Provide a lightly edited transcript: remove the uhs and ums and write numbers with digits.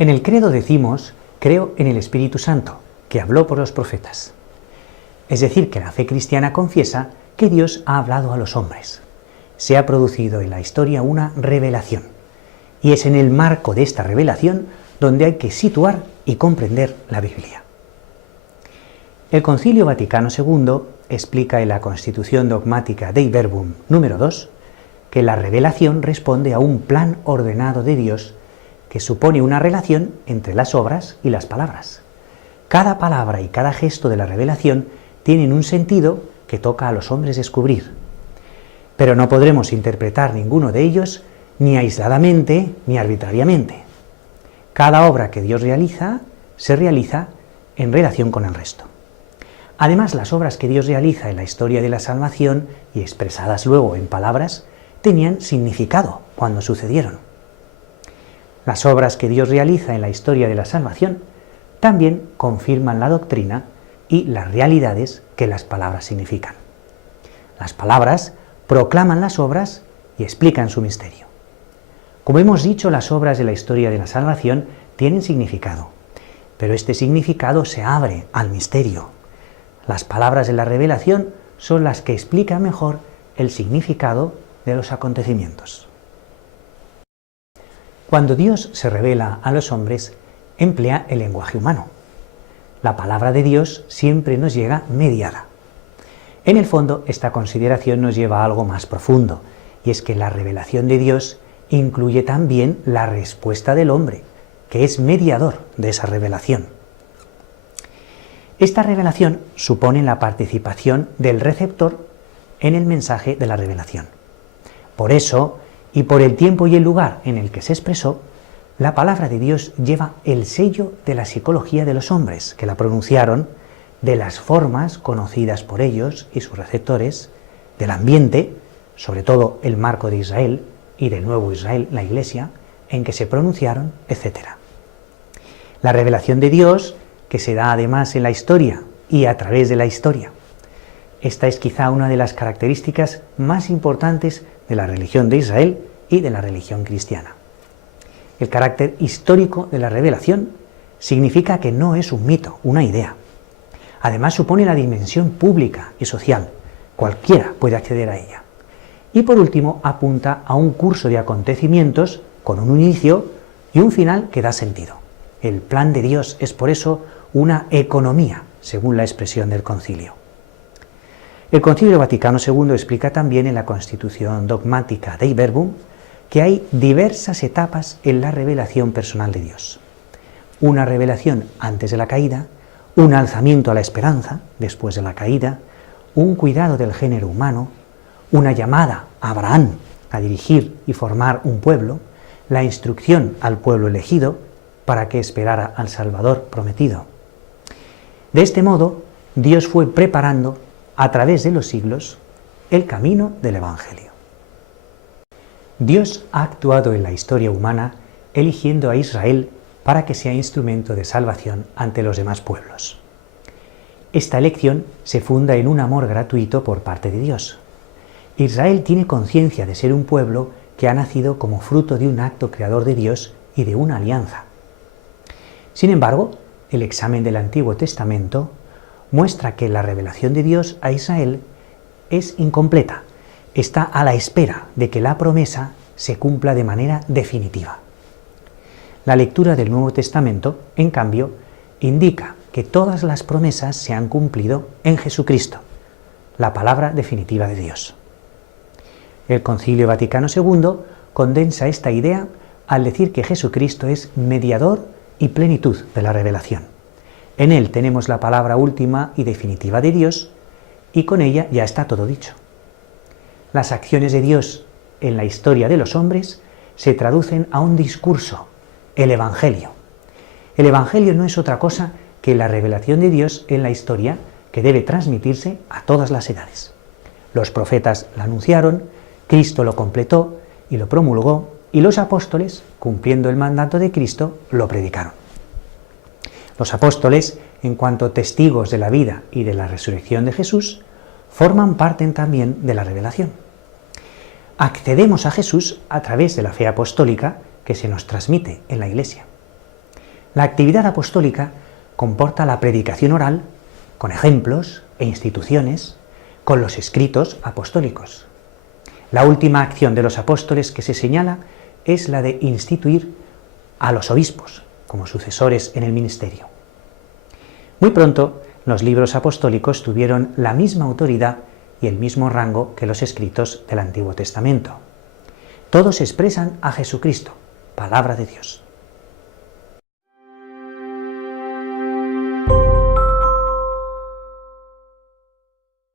En el credo decimos, creo en el Espíritu Santo, que habló por los profetas. Es decir, que la fe cristiana confiesa que Dios ha hablado a los hombres. Se ha producido en la historia una revelación, y es en el marco de esta revelación donde hay que situar y comprender la Biblia. El Concilio Vaticano II explica en la Constitución Dogmática Dei Verbum número 2 que la revelación responde a un plan ordenado de Dios que supone una relación entre las obras y las palabras. Cada palabra y cada gesto de la revelación tienen un sentido que toca a los hombres descubrir. Pero no podremos interpretar ninguno de ellos ni aisladamente ni arbitrariamente. Cada obra que Dios realiza se realiza en relación con el resto. Además, las obras que Dios realiza en la historia de la salvación y expresadas luego en palabras tenían significado cuando sucedieron. Las obras que Dios realiza en la historia de la salvación también confirman la doctrina y las realidades que las palabras significan. Las palabras proclaman las obras y explican su misterio. Como hemos dicho, las obras de la historia de la salvación tienen significado, pero este significado se abre al misterio. Las palabras de la revelación son las que explican mejor el significado de los acontecimientos. Cuando Dios se revela a los hombres, emplea el lenguaje humano. La palabra de Dios siempre nos llega mediada. En el fondo, esta consideración nos lleva a algo más profundo, y es que la revelación de Dios incluye también la respuesta del hombre, que es mediador de esa revelación. Esta revelación supone la participación del receptor en el mensaje de la revelación. Por eso, y por el tiempo y el lugar en el que se expresó, la palabra de Dios lleva el sello de la psicología de los hombres que la pronunciaron, de las formas conocidas por ellos y sus receptores, del ambiente, sobre todo el marco de Israel y del nuevo Israel, la Iglesia, en que se pronunciaron, etc. La revelación de Dios, que se da además en la historia y a través de la historia. Esta es quizá una de las características más importantes de la religión de Israel y de la religión cristiana. El carácter histórico de la revelación significa que no es un mito, una idea. Además supone la dimensión pública y social, cualquiera puede acceder a ella. Y por último apunta a un curso de acontecimientos con un inicio y un final que da sentido. El plan de Dios es por eso una economía, según la expresión del concilio. El Concilio Vaticano II explica también en la Constitución Dogmática Dei Verbum que hay diversas etapas en la revelación personal de Dios. Una revelación antes de la caída, un alzamiento a la esperanza después de la caída, un cuidado del género humano, una llamada a Abraham a dirigir y formar un pueblo, la instrucción al pueblo elegido para que esperara al Salvador prometido. De este modo, Dios fue preparando a través de los siglos el camino del Evangelio. Dios ha actuado en la historia humana eligiendo a Israel para que sea instrumento de salvación ante los demás pueblos. Esta elección se funda en un amor gratuito por parte de Dios. Israel tiene conciencia de ser un pueblo que ha nacido como fruto de un acto creador de Dios y de una alianza. Sin embargo, el examen del Antiguo Testamento muestra que la revelación de Dios a Israel es incompleta, está a la espera de que la promesa se cumpla de manera definitiva. La lectura del Nuevo Testamento, en cambio, indica que todas las promesas se han cumplido en Jesucristo, la palabra definitiva de Dios. El Concilio Vaticano II condensa esta idea al decir que Jesucristo es mediador y plenitud de la revelación. En él tenemos la palabra última y definitiva de Dios, y con ella ya está todo dicho. Las acciones de Dios en la historia de los hombres se traducen a un discurso, el Evangelio. El Evangelio no es otra cosa que la revelación de Dios en la historia que debe transmitirse a todas las edades. Los profetas la anunciaron, Cristo lo completó y lo promulgó, y los apóstoles, cumpliendo el mandato de Cristo, lo predicaron. Los apóstoles, en cuanto testigos de la vida y de la resurrección de Jesús, forman parte también de la revelación. Accedemos a Jesús a través de la fe apostólica que se nos transmite en la Iglesia. La actividad apostólica comporta la predicación oral, con ejemplos e instituciones, con los escritos apostólicos. La última acción de los apóstoles que se señala es la de instituir a los obispos como sucesores en el ministerio. Muy pronto, los libros apostólicos tuvieron la misma autoridad y el mismo rango que los escritos del Antiguo Testamento. Todos expresan a Jesucristo, palabra de Dios.